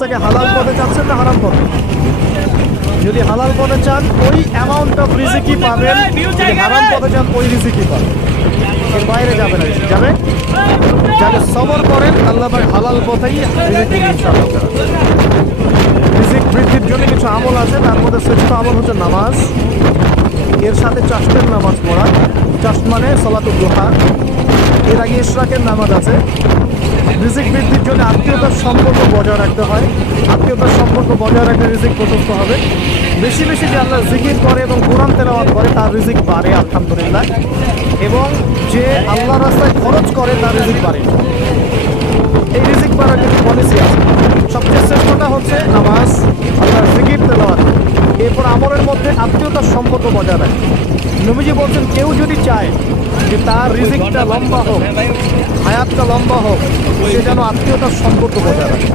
থেকে হালাল পথে চাচ্ছেন না হারাম পথে? যদি হালাল পথে চান ওই অ্যামাউন্ট অফ রিজিকই পাবেন, যদি হারাম পথে চান ওই রিজিকই পাবেন, এর বাইরে যাবে না। যাবে যাকে সবর করেন আল্লাহ পাক হালাল পথেই রিজিক ইনশাআল্লাহ। রিজিক বৃদ্ধির জন্য কিছু আমল আছে, তার মধ্যে শ্রেষ্ঠ আমল হচ্ছে নামাজ, এর সাথে চাষের নামাজ পড়া। চাষ মানে সলাতুল দুহা, এর আগে ইশরাকের নামাজ আছে। রিজিক বৃদ্ধির জন্য আত্মীয়তার সম্পর্ক বজায় রাখতে হয়, আত্মীয়তার সম্পর্ক বজায় রাখলে রিজিক প্রশস্ত হবে। বেশি বেশি যে আল্লাহ জিকির করে এবং কোরআন তেলাওয়াত করে তার রিজিক বাড়ে আলহামদুলিল্লাহ, এবং যে আল্লাহর রাস্তায় খরচ করে তার রিজিক বাড়ে। এই রিজিক বাড়ার কিছু পলিসি আছে। সবচেয়ে শ্রেষ্ঠটা হচ্ছে নামাজ, আল্লাহর জিকির তেলাওয়াত, এরপর আমলের মধ্যে আত্মীয়তার সম্পর্ক বজায় রাখে। নবীজি বলছেন কেউ যদি চায় যে তার রিজিকটা লম্বা হোক, হায়াতটা লম্বা হোক, সে যেন আত্মীয়তার সম্পর্ক বজায় রাখে।